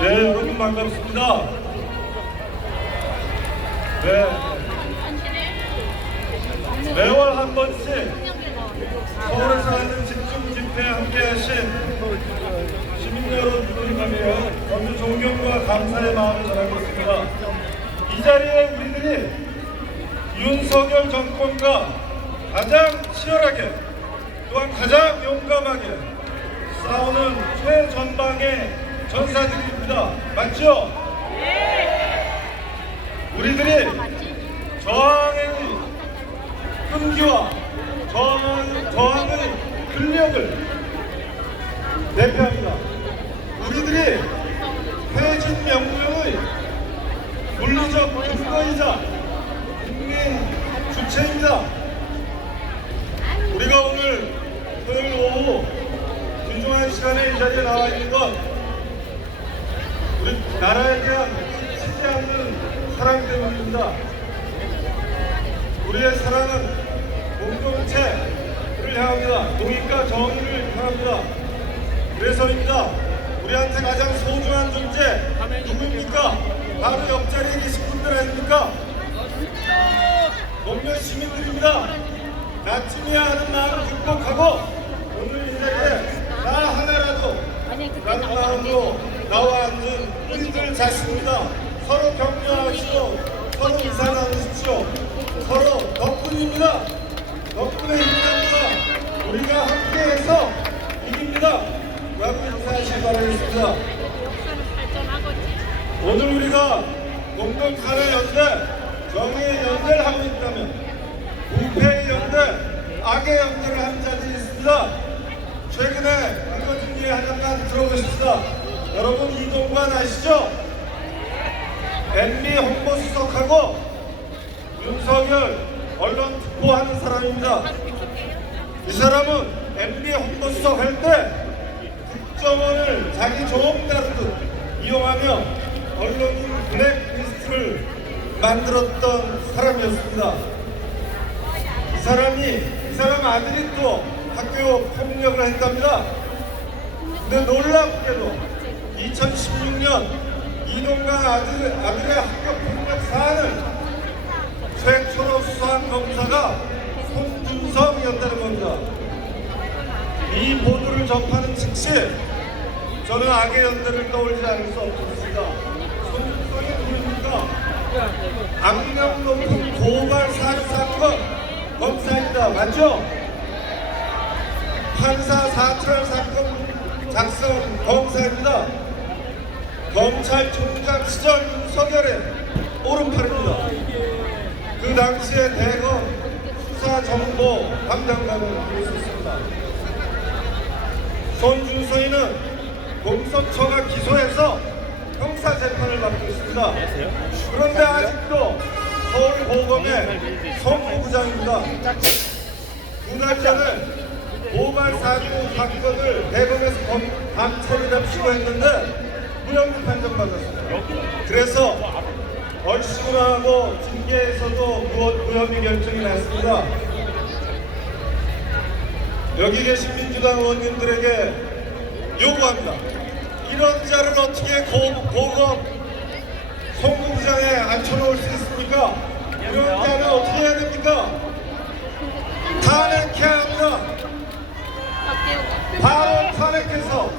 네, 여러분 반갑습니다. 네, 매월 한 번씩 서울에서 하는 집중 집회에 함께하신 시민 여러분들에게 먼저 존경과 감사의 마음을 전하고 있습니다. 이 자리에 우리들이 윤석열 정권과 가장 치열하게 또한 가장 용감하게 싸우는 최전방의 전사들입니다. 맞죠? 우리들이 저항의 끈기와 저항의 근력을 대표합니다. 우리들이 퇴진 명령의 물리적 근거이자 국민 주체입니다. 우리가 오늘 토요일 오후 귀중한 시간에 이 자리에 나와 있는 건 우리 나라에 대한 식지 않는 사랑 때문입니다. 우리의 사랑은 공동체를 향합니다. 공익과 정의를 향합니다. 그래서입니다. 우리한테 가장 소중한 존재 누구입니까? 바로 옆자리에 계신 분들 아닙니까? 동료 시민들입니다. 나쯤이야 하는 마음을 극복하고 오늘 이 자리에 나 하나라도 라는 마음으로 나와 앉은 우리들 자신입니다. 서로 격려하시고 서로 인사 나누십시오. 서로 덕분입니다. 덕분에 힘납니다. 우리가 함께해서 이깁니다. 라고 인사하시기 바라겠습니다. 오늘 우리가 공동탄의 연대, 정의의 연대를 하고 있다면 부패의 연대, 악의 연대를 하는 자들이 있습니다. 최근에 그것 중에 하나만 들어보십시다. 여러분 이동관 아시죠? MB 홍보수석하고 윤석열 언론 특보하는 사람입니다. 이 사람은 MB 홍보수석 할 때 국정원을 자기 조업 다루듯 이용하며 언론인 블랙리스트를 만들었던 사람이었습니다. 이 사람 아들이 또 학교 폭력을 했답니다. 근데 놀랍게도 2016년 이동관 아들의 학교 폭력 사안을 최초로 수사한 검사가 손준성이었다는 겁니다. 이 보도를 접하는 즉시 저는 악의 연대를 떠올리지 않을 수 없었습니다. 손준성이 누구입니까? 악명 높은 고발 사주 사건 검사입니다. 맞죠? 판사 사찰 사건 작성 검사입니다. 검찰총장 시절 윤석열의 오른팔입니다. 그 당시에 대검 수사정보 담당관을 부를 수 있습니다. 손준성이는 공수처가 기소해서 형사재판을 받고 있습니다. 그런데 아직도 서울고검의 성무부장입니다. 두 달 전에 모발 사주 사건을 대검에서 감찰을 잡히고 했는데 무혐의 판정받았습니다. 그래서 얼씨구나 하고 징계에서도 무혐의 결정이 났습니다. 여기 계신 민주당 의원님들에게 요구합니다. 이런 자를 어떻게 고검 송구부장에 앉혀놓을 수 있습니까? 이런 자는 어떻게 해야 됩니까? 탄핵해야 합니다. 바로 탄핵해서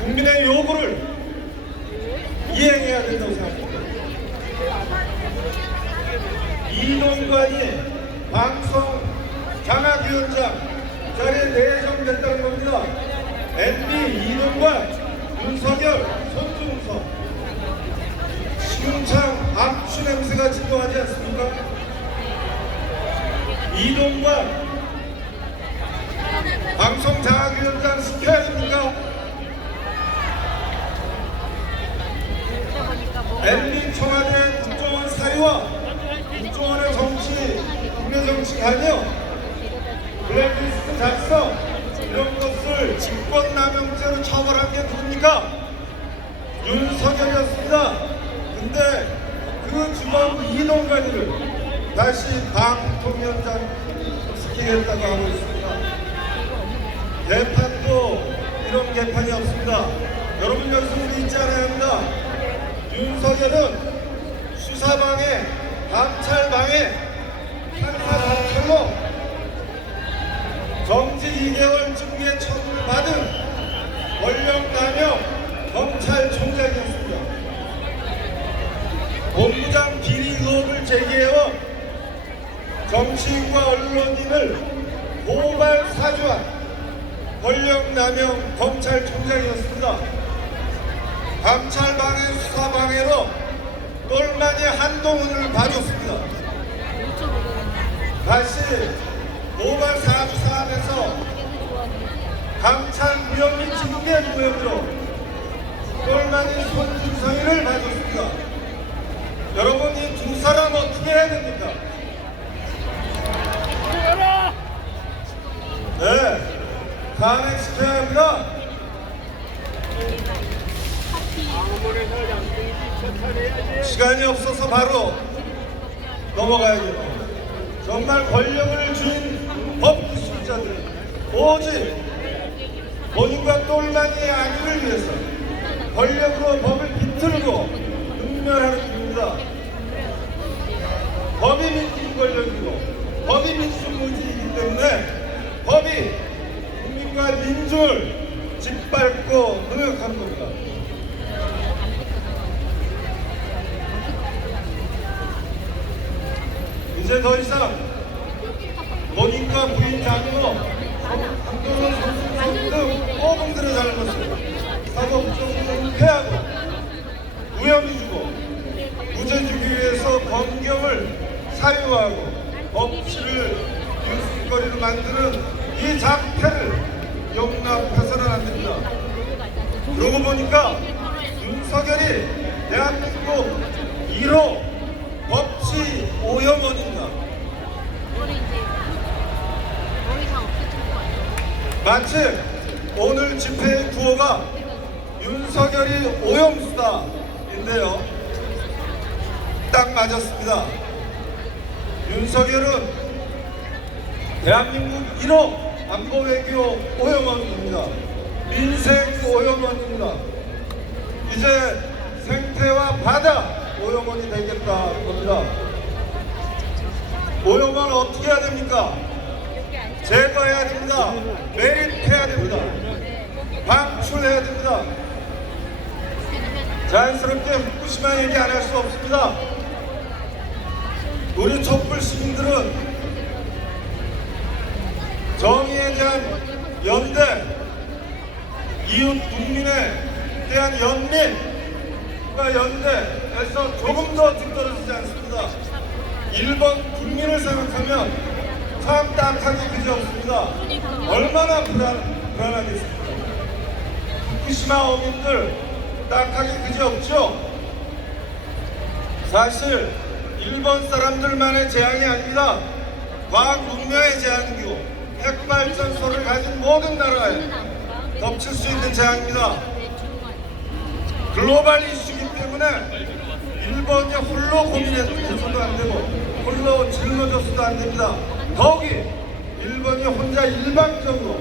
국민의 요구를 이행해야 된다고 생각합니다. 이동관이 방송 장악위원장 자리에 내정됐다는 겁니다. MB 이동관, 윤석열, 손준성, 시궁창 악취 냄새가 진동하지 않습니까? 이동관 방송 장악위원장 시켜야 됩니까? MB 청와대 국정원 사리와 국정원의 국내 정치 관여, 블랙리스트 작성 이런 것을 직권남용죄로 처벌한 게 누굽니까? 윤석열이었습니다. 근데 그 주범 이동관이를 다시 방통위원장 시키겠다고 하고 있습니다. 개판도 이런 개판이 없습니다. 여러분 여기서 우리 잊지 않아야 합니다. 윤석열은 수사방해, 감찰방해, 판사감찰로 정지 2개월 징계 처분을 받은 권력남용 검찰총장이었습니다. 본부장 비리 의혹을 제기해온 정치인과 언론인을 고발 사주한 권력남용 검찰총장이었습니다. 감찰방해, 수사방해로 똘마니 한동훈을 봐줬습니다. 다시 고발 사주 사안에서 감찰 무혐의 징계 무혐의로 똘마니 손준성이를 봐줬습니다. 여러분 이 두 사람 어떻게 해야 됩니까? 네, 탄핵시켜야 합니다. 시간이 없어서 바로 넘어가야겠네요. 정말 권력을 쥔 법기술자들 오직 본인과 똘마니의 안위를 위해서 권력으로 법을 비틀고 능멸하는 겁니다. 법이 민주주의 권력이고 법이 민주주의이기 때문에 법이 국민과 민주를 짓밟고 능욕한 겁니다. 이제 더 이상 본인과 부인 장모, 한동훈 선수 등 모범들의 잘못을 사법적으로 은폐하고 무혐의 주고 무죄 주기 위해서 검경을 사유하고 법치를 뉴스거리로 만드는 이 작태를 용납해서는 안 됩니다. 그러고 보니까 윤석열이 대한민국 1호 법치 오염원입니다. 마침 오늘 집회의 구호가 윤석열이 오염수다인데요. 딱 맞았습니다. 윤석열은 대한민국 1호 안보외교 오염원입니다. 민생 오염원입니다. 이제 생태와 바다 오염원이 되겠다 겁니다. 오염원 어떻게 해야 됩니까? 제거해야 됩니다. 매립해야 됩니다. 방출해야 됩니다. 자연스럽게 후쿠시마 얘기 안 할 수 없습니다. 우리 촛불 시민들은 정의에 대한 연대, 이웃 국민에 대한 연민과 연대에서 조금 더 뒤떨어지지 않습니다. 일본 국민을 생각하면 참 딱하게 그지없습니다. 얼마나 불안하겠습니까? 후쿠시마 어민들 딱하게 그지없죠? 사실 일본 사람들만의 재앙이 아닙니다. 과학 문명의 재앙이고 핵발전소를 가진 모든 나라에 덮칠 수 있는 재앙입니다. 글로벌 이슈이기 때문에 일본이 홀로 고민해서도 안 되고 홀로 짊어져서도 안 됩니다. 더욱이 일본이 혼자 일방적으로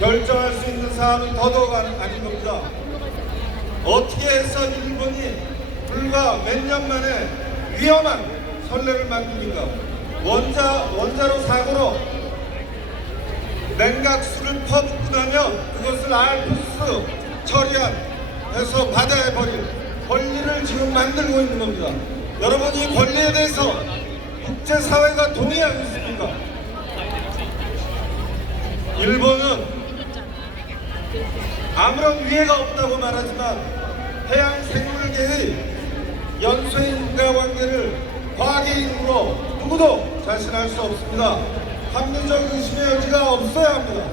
결정할 수 있는 사안은 더더욱 아닌 겁니다. 어떻게 해서 일본이 불과 몇 년 만에 위험한 선례를 만듭니까? 원자로 사고로 냉각수를 퍼붓고 나면 그것을 알프스 처리해서 바다에 버릴 권리를 지금 만들고 있는 겁니다. 여러분 이 권리에 대해서 국제사회가 동의하고 있습니까? 일본은 아무런 위해가 없다고 말하지만 해양 생물계의 연쇄 인과관계를 과학의 이름으로 누구도 자신할 수 없습니다. 합리적 의심의 여지가 없어야 합니다.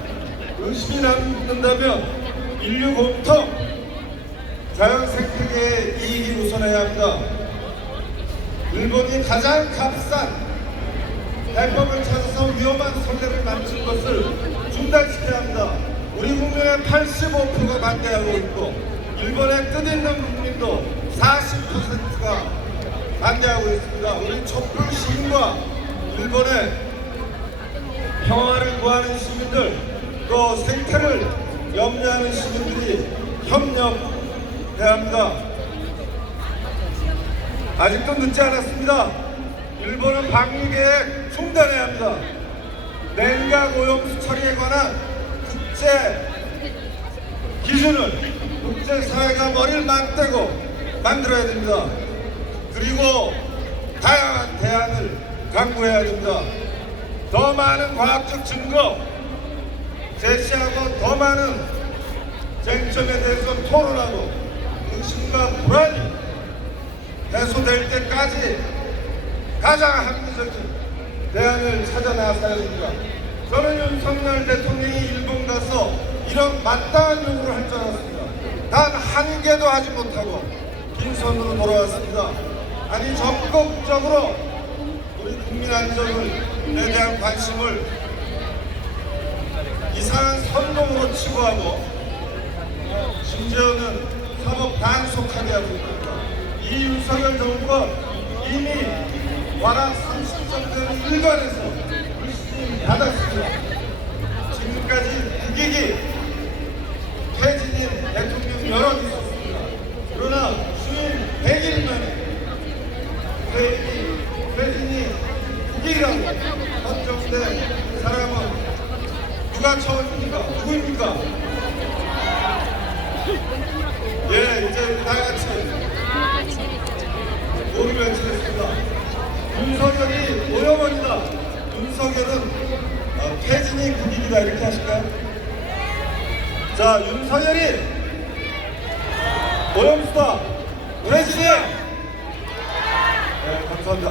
의심이 남는다면 인류 공통 자연 생태계의 이익이 우선해야 합니다. 일본이 가장 값싼 해법을 찾아서 위험한 선례를 만드는 것을 중단시켜야 합니다. 우리 국민의 85%가 반대하고 있고 일본의 뜻있는 국민도 40%가 반대하고 있습니다. 우리 촛불 시민과 일본의 평화를 구하는 시민들, 또 생태를 염려하는 시민들이 협력해야 합니다. 아직도 늦지 않았습니다. 일본은 방류 계획 중단해야 합니다. 냉각 오염수 처리에 관한 국제 기준을 국제사회가 머리를 맞대고 만들어야 됩니다. 그리고 다양한 대안을 강구해야 됩니다. 더 많은 과학적 증거 제시하고 더 많은 쟁점에 대해서 토론하고 의심과 불안이 해소될 때까지 가장 합리적인 대안을 찾아 나서야 됩니다. 저는 윤석열 대통령이 일본 가서 이런 마땅한 요구를 할 줄 알았습니다. 단 한 개도 하지 못하고 빈손으로 돌아왔습니다. 아니 적극적으로 우리 국민 안전에 대한 관심을 이상한 선동으로 치부하고 심지어는 사법 단속하게 하고 있습니다. 이 윤석열 정부가 이미 와락 30점 되는 일관에서 불신임 받았습니다. 지금까지 국익이 퇴진인 대통령 여러 있었습니다. 그러나 수임 100일 만에 퇴진이 국익이라고 선정된 사람은 누가 처음입니까? 누구입니까? 예, 이제 다 같이 모두 외치겠습니다. 윤석열이 오염원이다. 윤석열은 퇴진이 국익이다. 이렇게 하실까요? 자, 윤석열이 오염수다. 퇴진이. 네, 감사합니다.